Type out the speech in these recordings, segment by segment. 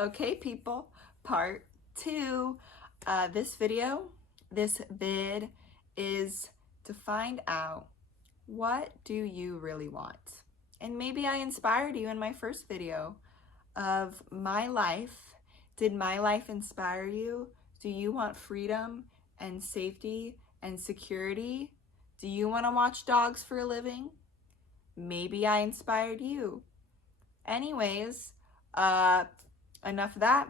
Okay, people, part two. This vid is to find out, what do you really want? And maybe I inspired you in my first video of my life. Did my life inspire you? Do you want freedom and safety and security? Do you want to watch dogs for a living? Maybe I inspired you. Anyways, enough of that.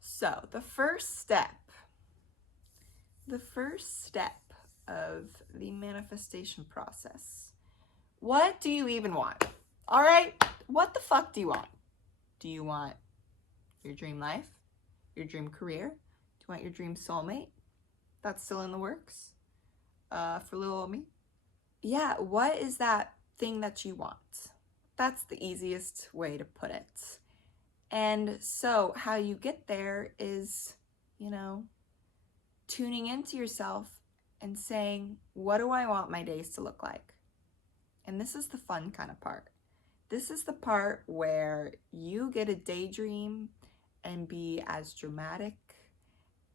So the first step of the manifestation process. What do you even want? All right, what the fuck do you want? Do you want your dream life? Your dream career? Do you want your dream soulmate? That's still in the works for little old me. Yeah, what is that thing that you want? That's the easiest way to put it. And so how you get there is, tuning into yourself and saying, what do I want my days to look like? And this is the fun kind of part. This is the part where you get a daydream and be as dramatic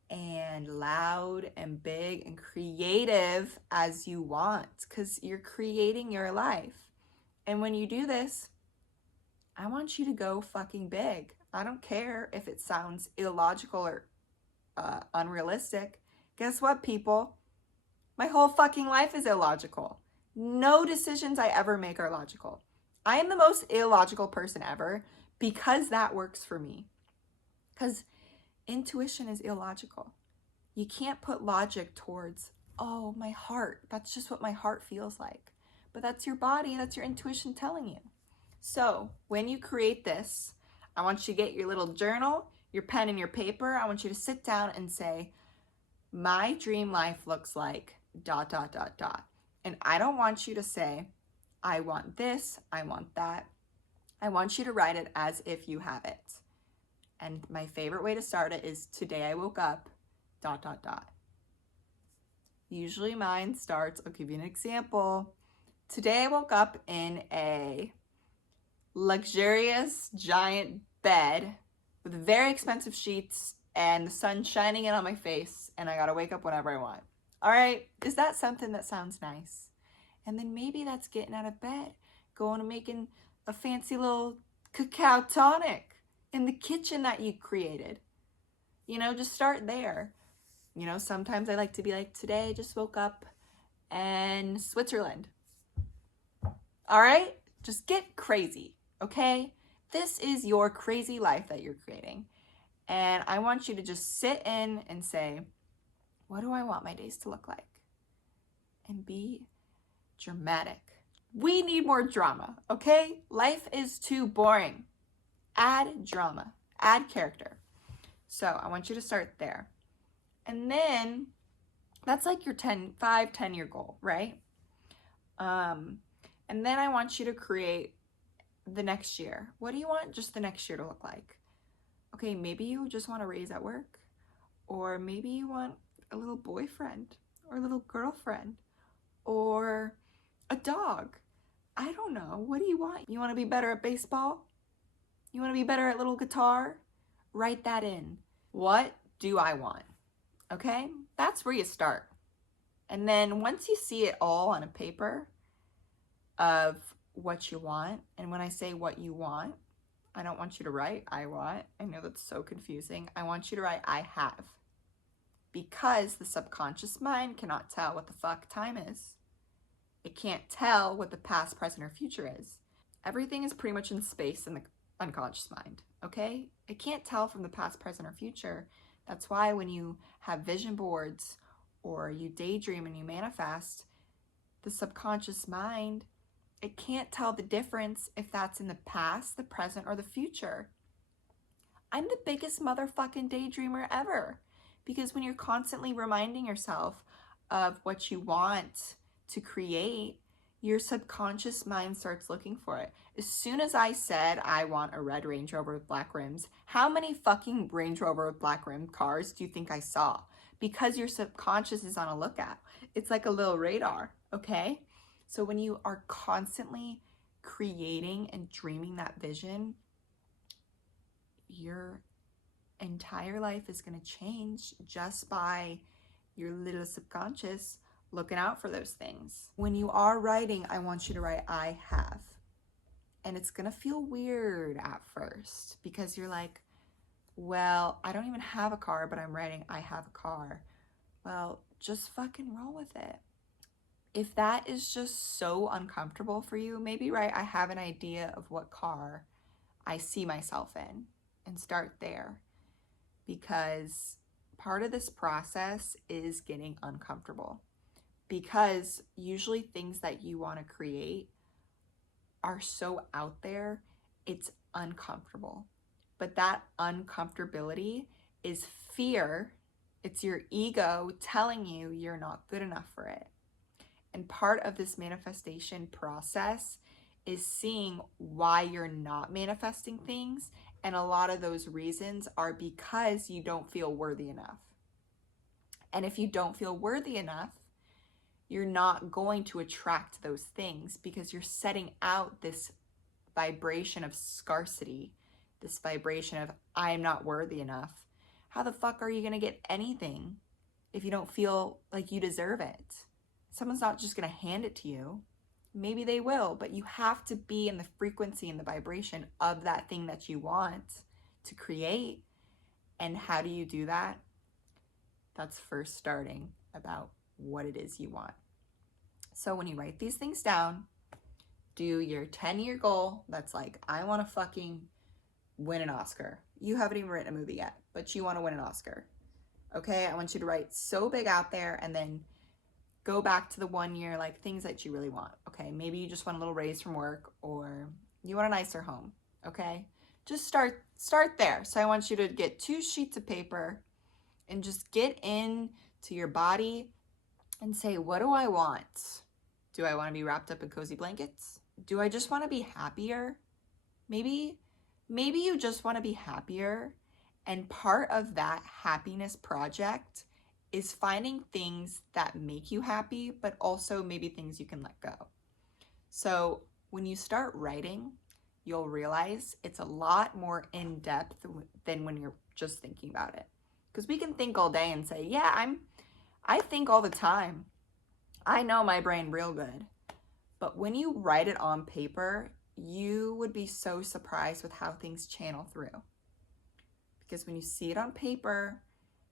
and loud and big and creative as you want, because you're creating your life. And when you do this, I want you to go fucking big. I don't care if it sounds illogical or unrealistic. Guess what, people? My whole fucking life is illogical. No decisions I ever make are logical. I am the most illogical person ever because that works for me. Because intuition is illogical. You can't put logic towards, oh, my heart. That's just what my heart feels like. But that's your body, that's your intuition telling you. So when you create this, I want you to get your little journal, your pen and your paper. I want you to sit down and say, my dream life looks like ... And I don't want you to say, I want this, I want that. I want you to write it as if you have it. And my favorite way to start it is, today I woke up ... Usually mine starts, I'll give you an example. Today I woke up in a luxurious giant bed with very expensive sheets and the sun shining in on my face, and I gotta wake up whenever I want. All right, is that something that sounds nice? And then maybe that's getting out of bed, going and making a fancy little cacao tonic in the kitchen that you created. Just start there. Sometimes I like to be like, today I just woke up in Switzerland. All right, just get crazy, okay? This is your crazy life that you're creating. And I want you to just sit in and say, what do I want my days to look like? And be dramatic. We need more drama, okay? Life is too boring. Add drama, add character. So I want you to start there. And then that's like your 10-year goal, right? And then I want you to create the next year. What do you want just the next year to look like? Okay, maybe you just want a raise at work, or maybe you want a little boyfriend or a little girlfriend or a dog. I don't know. What do you want? You want to be better at baseball? You want to be better at little guitar? Write that in. What do I want? Okay, that's where you start. And then once you see it all on a paper of what you want, and when I say what you want, I don't want you to write I want. I know that's so confusing. I want you to write I have. Because the subconscious mind cannot tell what the fuck time is. It can't tell what the past, present, or future is. Everything is pretty much in space in the unconscious mind, okay? It can't tell from the past, present, or future. That's why when you have vision boards or you daydream and you manifest, the subconscious mind, it can't tell the difference if that's in the past, the present, or the future. I'm the biggest motherfucking daydreamer ever, because when you're constantly reminding yourself of what you want to create, your subconscious mind starts looking for it. As soon as I said I want a red Range Rover with black rims, how many fucking Range Rover with black rim cars do you think I saw? Because your subconscious is on a lookout. It's like a little radar, okay? So when you are constantly creating and dreaming that vision, you're entire life is going to change just by your little subconscious looking out for those things. When you are writing, I want you to write, I have. And it's going to feel weird at first because you're like, well, I don't even have a car, but I'm writing, I have a car. Well, just fucking roll with it. If that is just so uncomfortable for you, maybe write, I have an idea of what car I see myself in, and start there. Because part of this process is getting uncomfortable. Because usually things that you want to create are so out there, it's uncomfortable. But that uncomfortability is fear. It's your ego telling you you're not good enough for it. And part of this manifestation process is seeing why you're not manifesting things. And a lot of those reasons are because you don't feel worthy enough. And if you don't feel worthy enough, you're not going to attract those things because you're setting out this vibration of scarcity, this vibration of I am not worthy enough. How the fuck are you going to get anything if you don't feel like you deserve it? Someone's not just going to hand it to you. Maybe they will, but you have to be in the frequency and the vibration of that thing that you want to create. And how do you do that? That's first starting about what it is you want. So when you write these things down, do your 10-year goal. That's like, I want to fucking win an Oscar. You haven't even written a movie yet, but you want to win an Oscar. Okay, I want you to write so big out there and then go back to the 1 year, like things that you really want. Okay, maybe you just want a little raise from work, or you want a nicer home. Okay, just start there. So I want you to get 2 sheets of paper and just get in to your body and say, what do I want? Do I want to be wrapped up in cozy blankets? Do I just want to be happier? Maybe you just want to be happier. And part of that happiness project is finding things that make you happy, but also maybe things you can let go. So when you start writing, you'll realize it's a lot more in depth than when you're just thinking about it. Because we can think all day and say, yeah, I think all the time. I know my brain real good. But when you write it on paper, you would be so surprised with how things channel through. Because when you see it on paper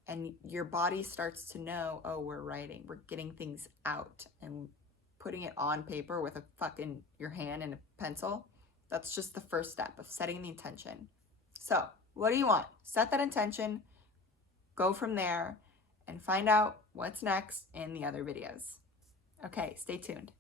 and your body starts to know, oh, we're writing, we're getting things out and putting it on paper with your hand and a pencil, that's just the first step of setting the intention. So what do you want? Set that intention, go from there, and find out what's next in the other videos. Okay, stay tuned.